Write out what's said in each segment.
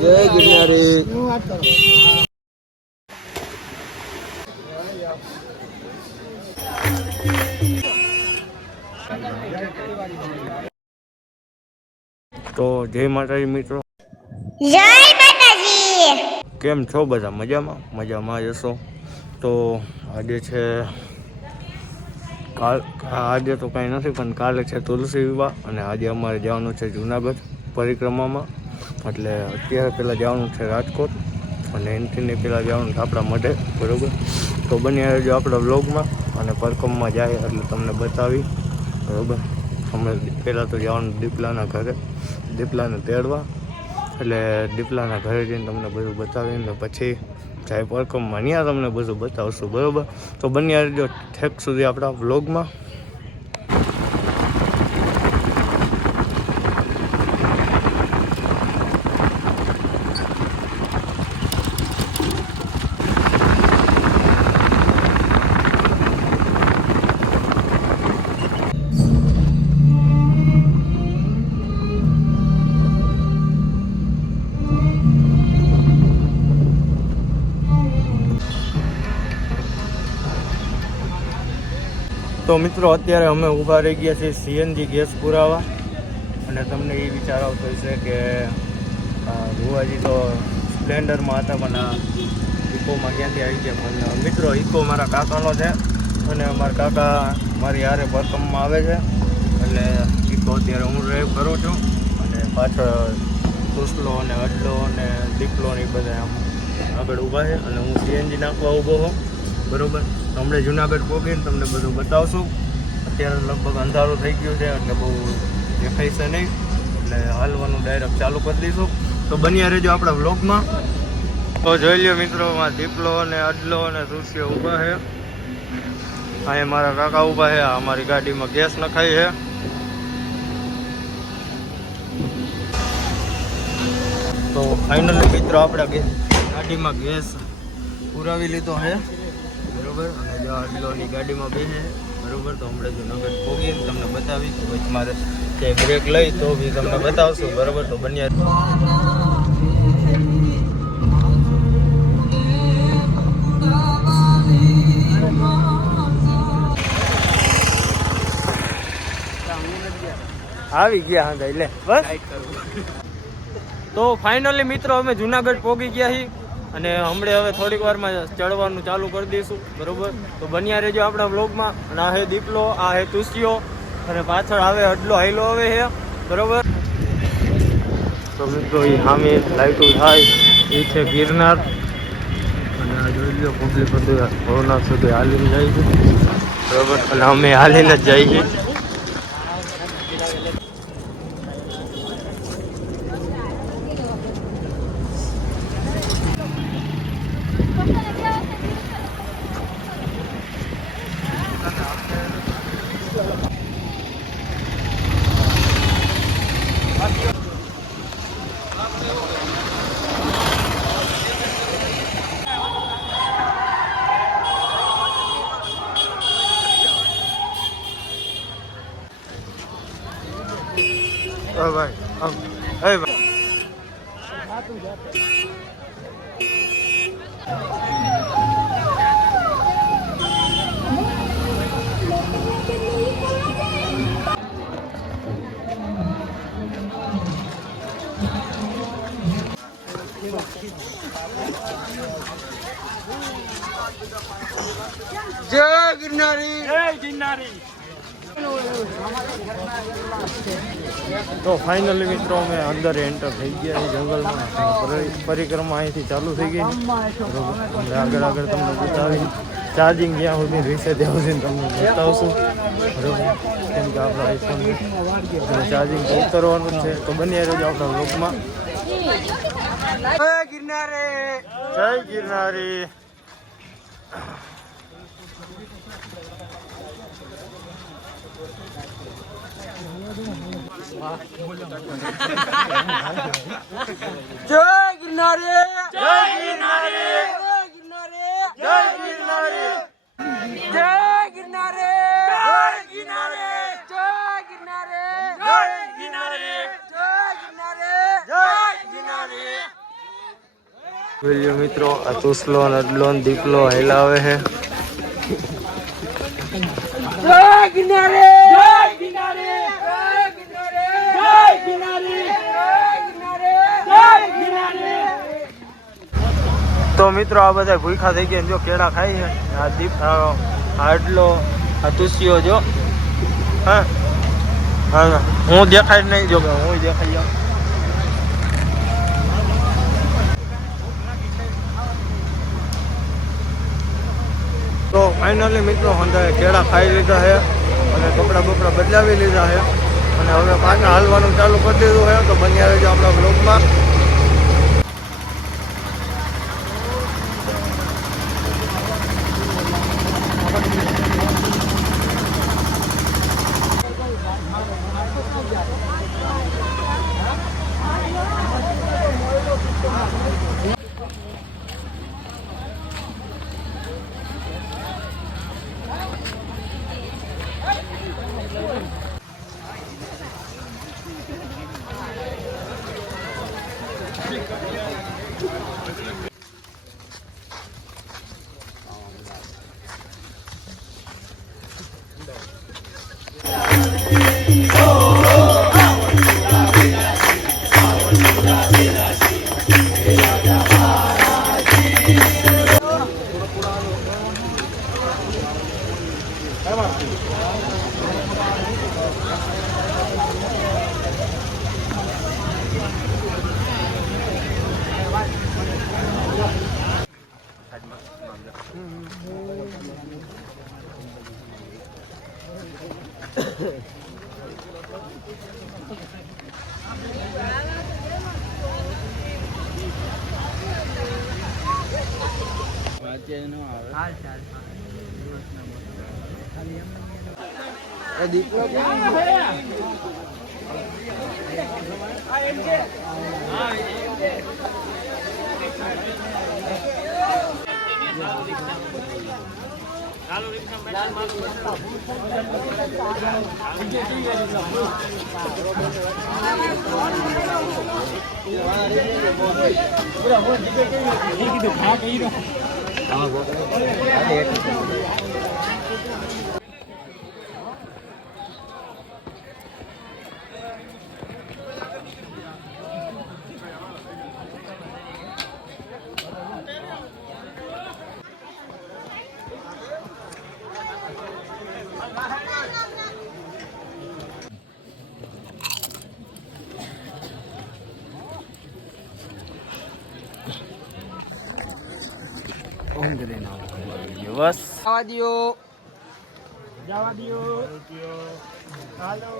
જય ગિરનારી. તો જય માતાજી મિત્રો. જય માતાજી. કેમ છો બધા? મજામાં? મજામાં જશો. તો આજે છે આજે તો કાંઈ નથી, પણ કાલે છે તુલસી વિવાહ, અને આજે અમારે જવાનું છે જુનાગઢ પરિક્રમામાં. એટલે અત્યારે પહેલાં જવાનું છે રાજકોટ, અને એનથી પહેલાં જવાનું છે આપણા મઢે, બરાબર. તો બન્યા રહેજો આપણા વ્લોગમાં, અને પરિક્રમામાં જાય એટલે તમને બતાવી, બરાબર. અમે પહેલાં તો જવાનું દીપલાના ઘરે, દીપલાને તેડવા, એટલે દીપલાના ઘરે જઈને તમને બધું બતાવીને પછી જાય પરિક્રમામાં, ત્યાં તમને બધું બતાવશું, બરાબર. તો બન્યા રહેજો ઠેક સુધી આપણા વ્લોગમાં. તો મિત્રો અત્યારે અમે ઊભા રહી ગયા છીએ સીએનજી ગેસ પુરાવા, અને તમને એ વિચાર આવતો હશે કે ભુવાજી તો સ્પ્લેન્ડરમાં હતા, પણ આ ઇકોમાં ક્યાંથી આવી ગયા. પણ મિત્રો ઇકો મારા કાકાનો છે, અને મારા કાકા મારી હારે પરિક્રમામાં આવે છે, એટલે ઇકો અત્યારે હું ડ્રાઈવ કરું છું, અને પાછળ કુસલો અને અડલો અને દીપલો ને એ બધા આમ આગળ ઊભા છે, અને હું સીએનજી નાખવા ઊભો હોઉં, બરાબર. હમણાં જુનાગઢ પહોંચીને તમને બધું બતાવશું. અત્યારે લગભગ અંધારું થઈ ગયું છે, એટલે બહુ દેખાય છે નહીં, એટલે હાલવાનું ડાયરેક્ટ ચાલુ કરી દઈશું. તો બન્યા રહેજો આપણા વ્લોગમાં. તો જોઈ લ્યો મિત્રો, દીપલો અને અડલો અને તુલસીઓ ઊભા છે. અહીંયા મારા કાકા ઊભા છે, અમારી ગાડીમાં ગેસ નખાય છે. તો ફાઇનલી મિત્રો આપણે ગાડીમાં ગેસ પુરાવી લીધો છે, બરોબર. અને જો અડલોની ગાડીમાં બેસે, બરોબર. તો હમણાં જુનાગઢ પહોંચીને તમને બતાવી કે પછી મારે ક્યાંય બ્રેક લઈ તો બી તમને બતાવશું, બરોબર. તો બન્યા આવી ગયા હા લે બસ. તો ફાઇનલી મિત્રો અમે જુનાગઢ પહોંચી ગયા છીએ, અને હમણાં હવે થોડીક વારમાં ચડવાનું ચાલુ કરી દઈશું, બરોબર. તો બન્યા રહેજો આપણા વ્લોગમાં. અને આ હે દીપલો, આ હે તુલસીઓ, અને પાછળ આવે અડલો હાઈલો આવે છે, બરોબર. તો મિત્રો એ સામે લાઈટો થાય એ છે ગિરનાર, અને આ જોઈ લો પબ્લિક બધું ભવનાથ સુધી હાલીને જાય છે, બરોબર. અને અમે હાલીને જ જઈએ છીએ. ભાઈ જય ગિરનારી, જય ગિરનારી. તો ફાઇનલી મિત્રો અમે અંદર એન્ટર થઈ ગયા જંગલમાં. પરિક્રમા અહીંથી ચાલુ થઈ ગઈ, બરોબર. આગળ આગળ તમને બતાવી ચાર્જિંગ જ્યાં સુધી રહેશે ત્યાં સુધી તમને બતાવશું, બરોબર. કેમ કે આપણા આઈફોન ચાર્જિંગ ઉતરવાનું છે. તો બન્યા રહેજો આપણા વ્લોગમાં. જય ગિરનારી, જય ગિરનારી. જય ગિરનારી, જય ગિરનારી, જય ગિરનારી, જય ગિરનારી, જય ગિરનારી, જય ગિરનારી, જય ગિરનારી, જય ગિરનારી, જય ગિરનારી, જય ગિરનારી, જોઈ મિત્રો, આ તુસલો અડલો દીપલો હેલાવે છે. તો મિત્રો આ બધા ભૂખા થઈ ગયા જો કેળા ખાઈ છે. આ દીપ આડલો આ તુસિયો જો હા હા હું દેખાય નહીં જો હું દેખાઈ જાઉં. તો ફાઇનલી મિત્રો હંધાએ કેળા ખાઈ લીધા છે અને કપડાં બપડા બદલાવી લીધા છે અને હવે પાછા હાલવાનું ચાલુ કરી દીધું છે. તો બન્યા રહેજો આપણા બ્લોગમાં. બસ જવા દો. હાલો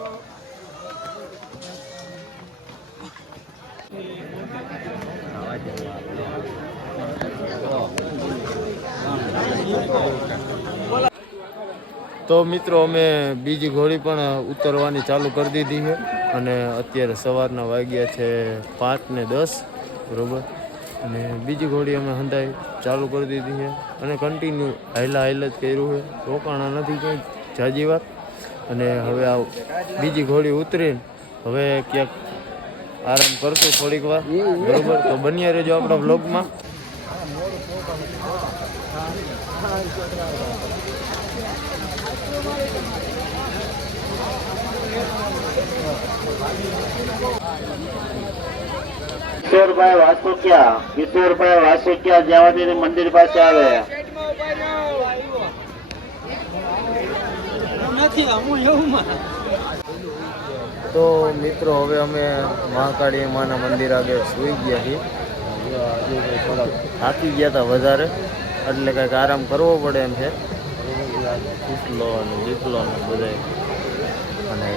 તો મિત્રો અમે બીજી ઘોડી પણ ઉતરવાની ચાલુ કરી દીધી છે અને અત્યારે સવારના વાગ્યા છે 5:10 બરોબર. અને બીજી ઘોડી અમે હંધાઈ ચાલુ કરી દીધી છે અને કન્ટિન્યુ હાઈલા જ કર્યું છે, રોકાણા નથી કંઈ જાજી વાર. અને હવે આ બીજી ઘોડી ઉતરીને હવે ક્યાંક આરામ કરશું થોડીક વાર બરોબર. તો બન્યા રહેજો આપણા વ્લોગમાં. કિશોરભાઈ વાસુકિયા જ્યાંથી મંદિર પાસે આવે. તો મિત્રો હવે અમે મહાકાળી માના મંદિર આગળ સુઈ ગયા છીએ. થોડા થાકી ગયા હતા વધારે એટલે કંઈક આરામ કરવો પડે એમ છે. ફૂસલો અને દીપલો અને બધા અને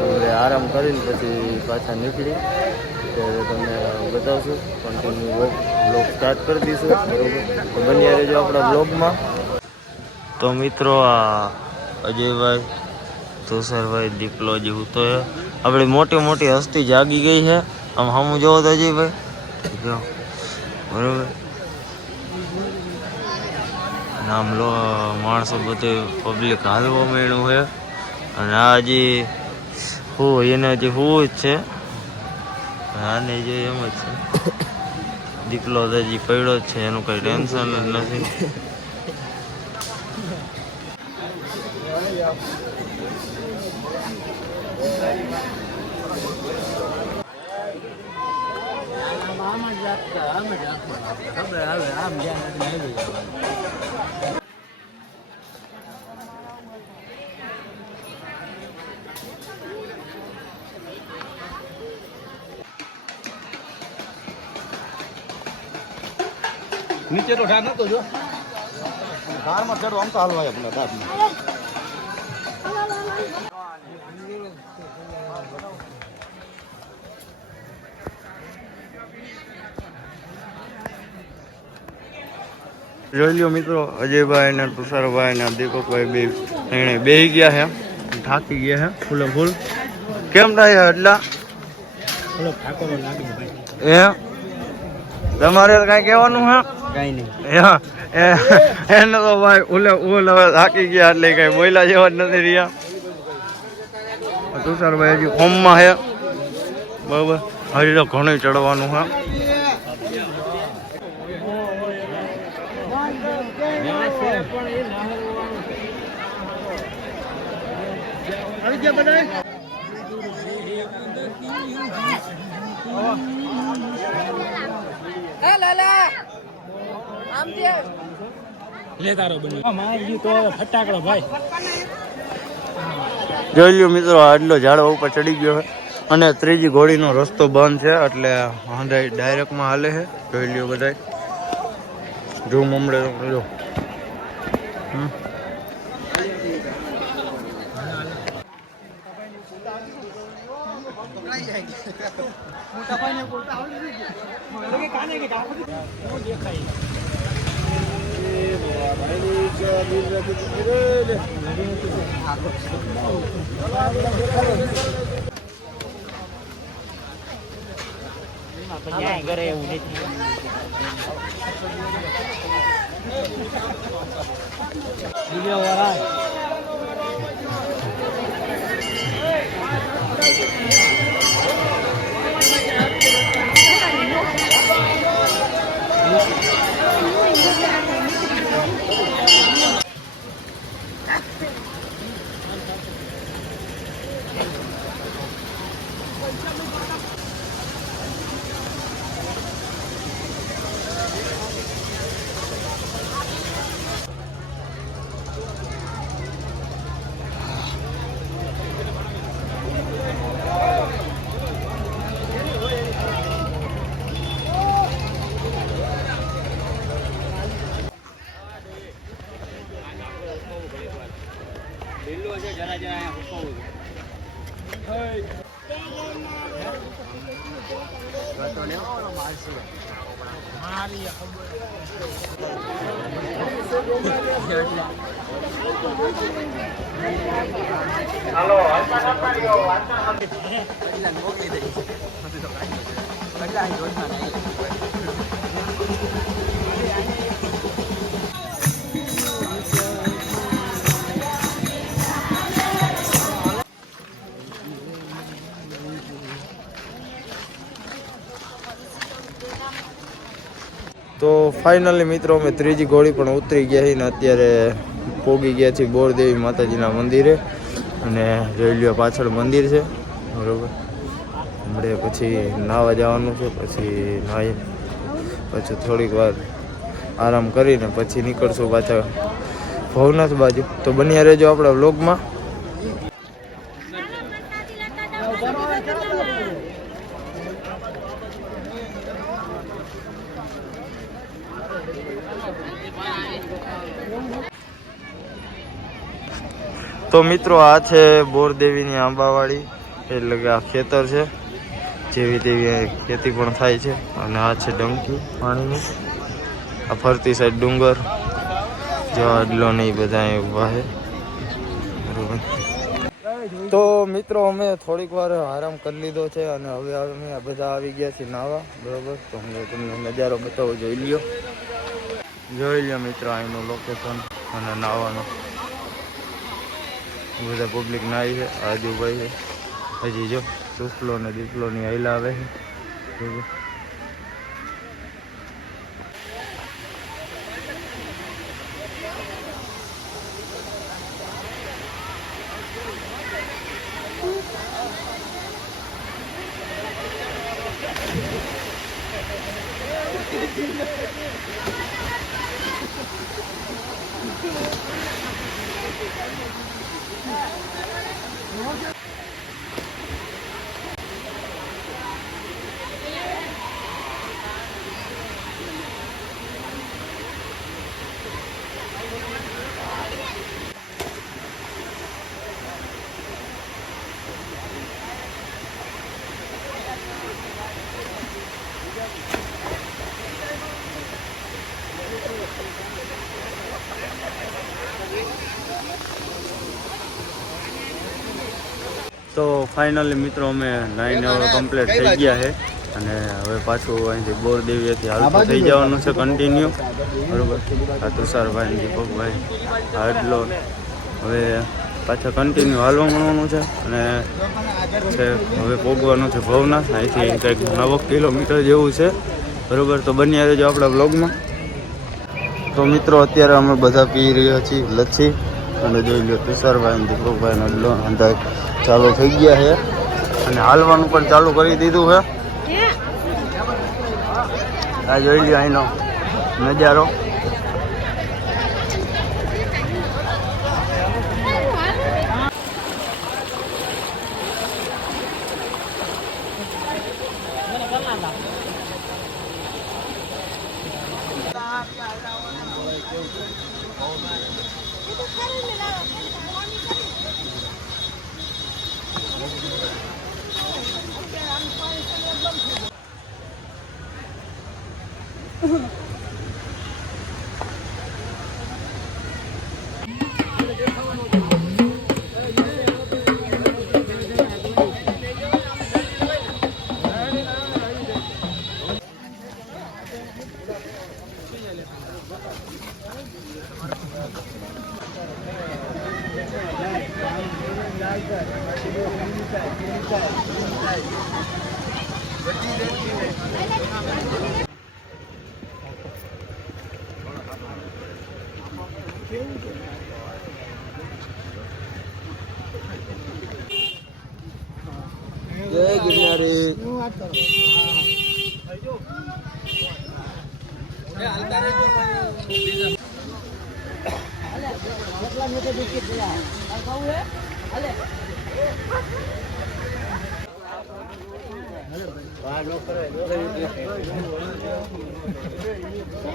હવે આરામ કરીને પછી પાછા નીકળી ત્યારે તમને બતાવશું. કન્ટિન્યુ બ્લોગ સ્ટાર્ટ કરી દઈશું બરોબર. તો બન્યા રહેજો આપણા બ્લોગમાં. તો મિત્રો આ અજયભાઈ, તુષારભાઈ, દીપલો જે હૂતો છે. આપણી મોટી મોટી હસ્તી જાગી ગઈ છે. આમ સામું જોવો તો અજયભાઈ જો બરોબર. આમ માણસો બધું પબ્લિક હાલવા માંડ્યું છે અને આ હજી હું એને હજી હું જ છે હા નહીં જોઈએ એમ જ છે. દીકલો તો હજી પડ્યો જ છે, એનું કંઈ ટેન્શન જ નથી. નીચે તો ઢાળ નતો જો ઢાળમાં ચડો આમ તો હાલવાય આપણે ઢાળમાં. જોઈ લ્યો મિત્રો, અજયભાઈ ને તુષારભાઈ ને દીપકભાઈ બે એને બેહી ગયા છે, થાકી ગયા છે ફૂલે ફૂલ. કેમ થાય છે એટલા એ તમારે કઈ કહેવાનું છે? કઈ નહીં. એને તો ભાઈ ઉલે હવે થાકી ગયા એટલે કઈ બોયલા જેવા જ નથી રહ્યા. તુષારભાઈ હજી ફોર્મમાં છે બરાબર, હજી તો ઘણું ચડવાનું છે. જોઈ લ્યો મિત્રો, આટલો ઝાડવા ઉપર ચડી ગયો છે અને ત્રીજી ઘોડીનો રસ્તો બંધ છે એટલે હાંડાઈ ડાયરેક્ટમાં હાલે છે. જોઈ લ્યો બધા ઝૂમ હમણે જો. તો ફાઇનલી મિત્રો અમે ત્રીજી ઘોડી પણ ઉતરી ગયા છીએ ને અત્યારે પોગી ગયા છીએ બોરદેવી માતાજીના મંદિરે. અને જોઈ લ્યો પાછળ મંદિર છે બરાબર. હમણાં પછી નાહવા જવાનું છે, પછી નાહી પછી થોડીક વાર આરામ કરીને પછી નીકળશું પાછા ભવનાથ બાજુ. તો બન્યા રહેજો આપણા વ્લોગમાં. તો મિત્રો આ છે બોરદેવીની આંબાવાડી, એટલે કે આ ખેતર છે, જેવી તેવી ખેતી પણ થાય છે. અને આ છે ડંકી પાણીની, આ ફરતી સાઈડ ડુંગર જો અડલો નહીં બધા ઊભા છે બરોબર. તો મિત્રો અમે થોડીક વાર આરામ કરી લીધો છે અને હવે અમે બધા આવી ગયા છીએ નાવા બરોબર. તો હું તમને નજારો બતાવું, જોઈ લ્યો મિત્રો અહીંનું લોકેશન અને નાવાનું. બધા પબ્લિક નાહી છે, આજુભાઈ છે, હજી જો સુફલો ને દીપલોની હૈલા આવે છે. જોજો. તો ફાઇનલી મિત્રો અમે નાઈને હવે કમ્પ્લીટ થઈ ગયા છે અને હવે પાછું અહીંથી બોરદેવીથી હાલતું થઈ જવાનું છે કન્ટિન્યુ, બરોબર. આ તુષારભાઈ દીપકભાઈ હાડલો હવે પાછા કન્ટિન્યુ હાલવા મળવાનું છે અને હવે પોગવાનું છે ભવનાથ. અહીંથી કંઈક 9 કિલોમીટર જેવું છે, બરોબર. તો બન્યા રહેજો આપણા બ્લોગમાં. તો મિત્રો અત્યારે અમે બધા પી રહ્યા છીએ લચ્છી અને જોઈ લો તુષારભાઈ દીપકભાઈ હાડલો અંદાજ ચાલુ થઈ ગયા છે અને હાલવાનું પણ ચાલુ કરી દીધું છે. આ જોઈ લ્યો અહીંનો નજારો. જય ગિરનારી.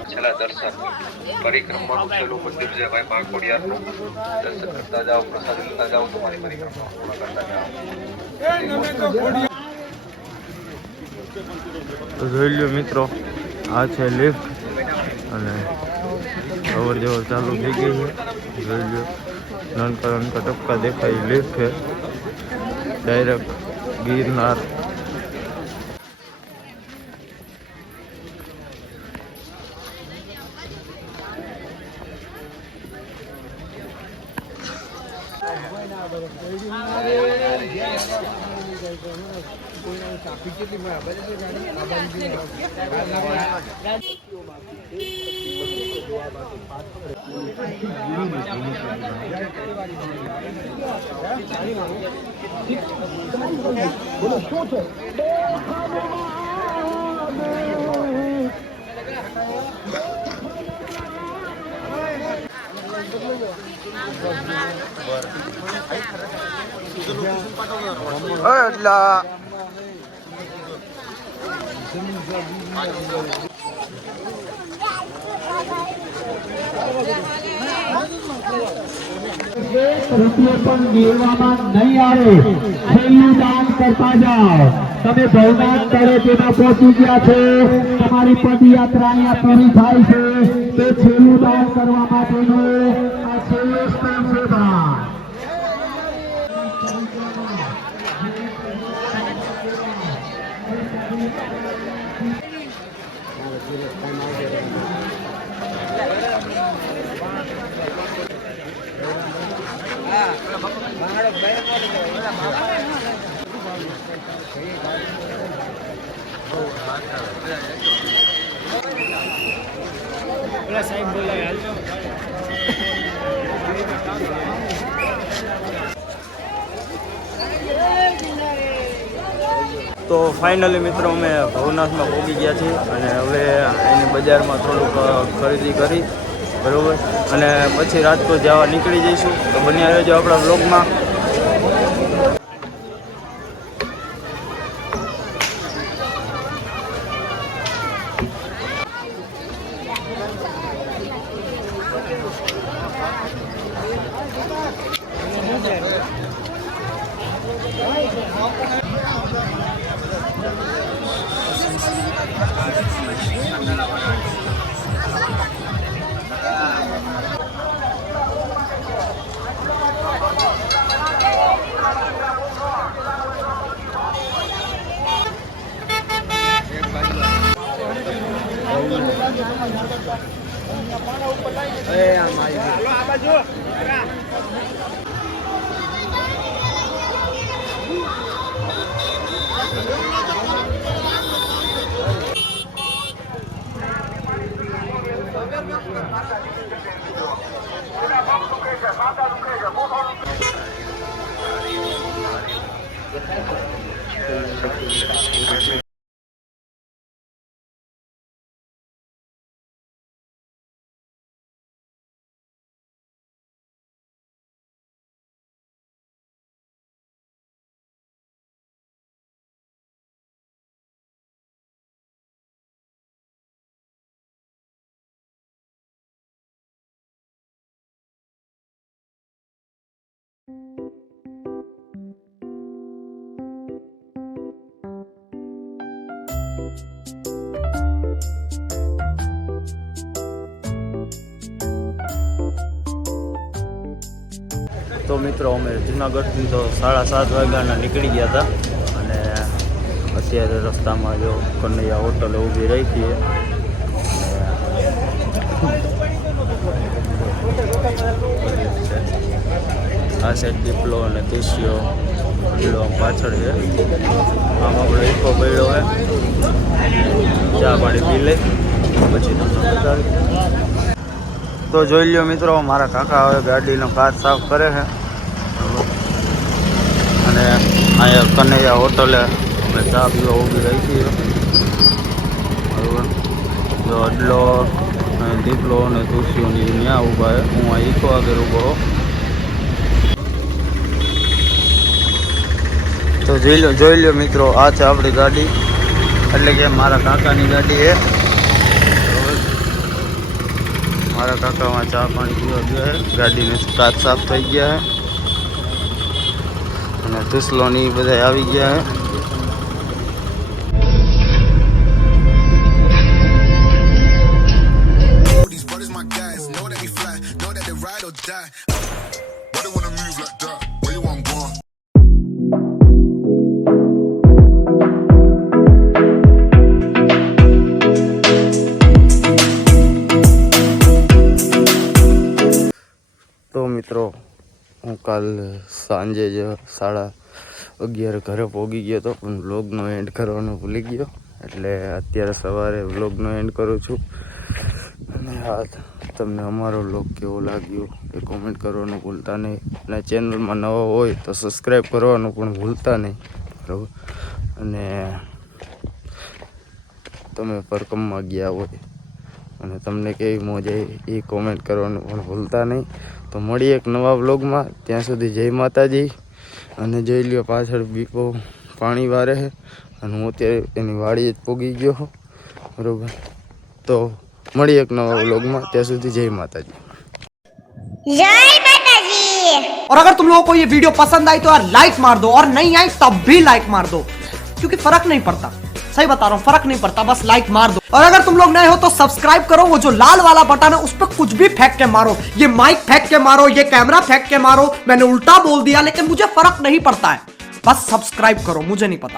છેલ્લા દર્શન પરિક્રમાનું છેલ્લું મંદિર છે ભાઈ બાંકોડિયાનું. દર્શન કરતા જાઓ, પ્રસાદ લેતા જાઓ, તમારી પરિક્રમા પૂર્ણ કરતા જાઓ. તો જોઈ લ્યો મિત્રો, આ છે લિફ્ટ અને અવર જવર ચાલુ થઈ ગઈ છે. જોઈ લ્યો નાનકા નાનકા ટપકા દેખાય લિફ્ટ છે ડાયરેક્ટ ગિરનાર. રૂપિયો પણ દેવામાં નહીં આવે. છેલ્લું દાન કરતા જાઓ. તમે ભવનાથ તળે તેમાં પહોંચી ગયા છો, તમારી પદયાત્રા અહીંયા પૂરી થાય છે, તો છેલ્લું દાન કરવા માટેનો આ શ્રેષ્ઠ સેવા. તો ફાઇનલી મિત્રો અમે ભવનાથમાં પહોંચી ગયા છીએ અને હવે એની બજારમાં થોડુંક ખરીદી કરી બરાબર અને પછી રાજકોટ જવા નીકળી જઈશું. તો બન્યા રહેજો આપણા બ્લોગમાં. તો મિત્રો અમે જુનાગઢથી તો 7:30 વાગ્યાના નીકળી ગયા હતા અને અત્યારે રસ્તામાં જો કનૈયા હોટલે ઊભી રહી હતી. આ સાઈડ દીપલો અને તુસિયો પાછળ છે. આમ આપણો ઇકો પડ્યો છે. ચા પાણી પી લે પછી તમને બતાવી. તો જોઈ લ્યો મિત્રો, મારા કાકા હવે ગાડીનો કાચ સાફ કરે છે અને અહીંયા કનૈયા હોટલે અમે ચા પીવા ઊભી રહી છીએ. બરાબર, જો અડલો અને દીપલો અને તુલસીઓની ત્યાં ઊભા છે. હું આ ઇકો આગળ ઊભો. તો જોઈ લો મિત્રો, આ છે આપણી ગાડી, એટલે કે મારા કાકાની ગાડી છે. મારા કાકામાં ચા પાણી પીવા ગયા છે. ગાડીને કાચ સાફ થઈ ગયા છે અને તુસલોની બધા આવી ગયા છે. તો મિત્રો, હું કાલ સાંજે જ 11:30 ઘરે પહોંચી ગયો હતો, પણ વ્લોગનો એન્ડ કરવાનો ભૂલી ગયો, એટલે અત્યારે સવારે વ્લોગનો એન્ડ કરું છું. અને હા, તમને અમારો વ્લોગ કેવો લાગ્યો એ કોમેન્ટ કરવાનું ભૂલતા નહીં, અને ચેનલમાં નવા હોય તો સબસ્ક્રાઈબ કરવાનું પણ ભૂલતા નહીં, બરાબર. અને તમે પરકમમાં ગયા હોય અને તમને કેવી મોજ આવી એ કોમેન્ટ કરવાનું પણ ભૂલતા નહીં. તો મળીએ એક નવા વ્લોગમાં. ત્યાં સુધી જય માતાજી. અને જોઈ લ્યો પાછળ બીપો પાણી વારે છે અને હું અત્યારે એની વાડીએ જ પોગી ગયો, બરાબર. તો મળીએ એક નવા વ્લોગમાં. ત્યાં સુધી જય માતાજી. જય માતાજી. और अगर तुम लोगों को ये वीडियो पसंद आई तो यार लाइक मार दो, और नहीं आई तब भी लाइक मार दो, क्योंकि फर्क नहीं पड़ता. सही बता रहा हूँ, फर्क नहीं पड़ता, बस लाइक मार दो. और अगर तुम लोग नए हो तो सब्सक्राइब करो. वो जो लाल वाला बटन है उस पर कुछ भी फेंक के मारो, ये माइक फेंक के मारो, ये कैमरा फेंक के मारो. मैंने उल्टा बोल दिया लेकिन मुझे फर्क नहीं पड़ता है. बस सब्सक्राइब करो, मुझे नहीं पता.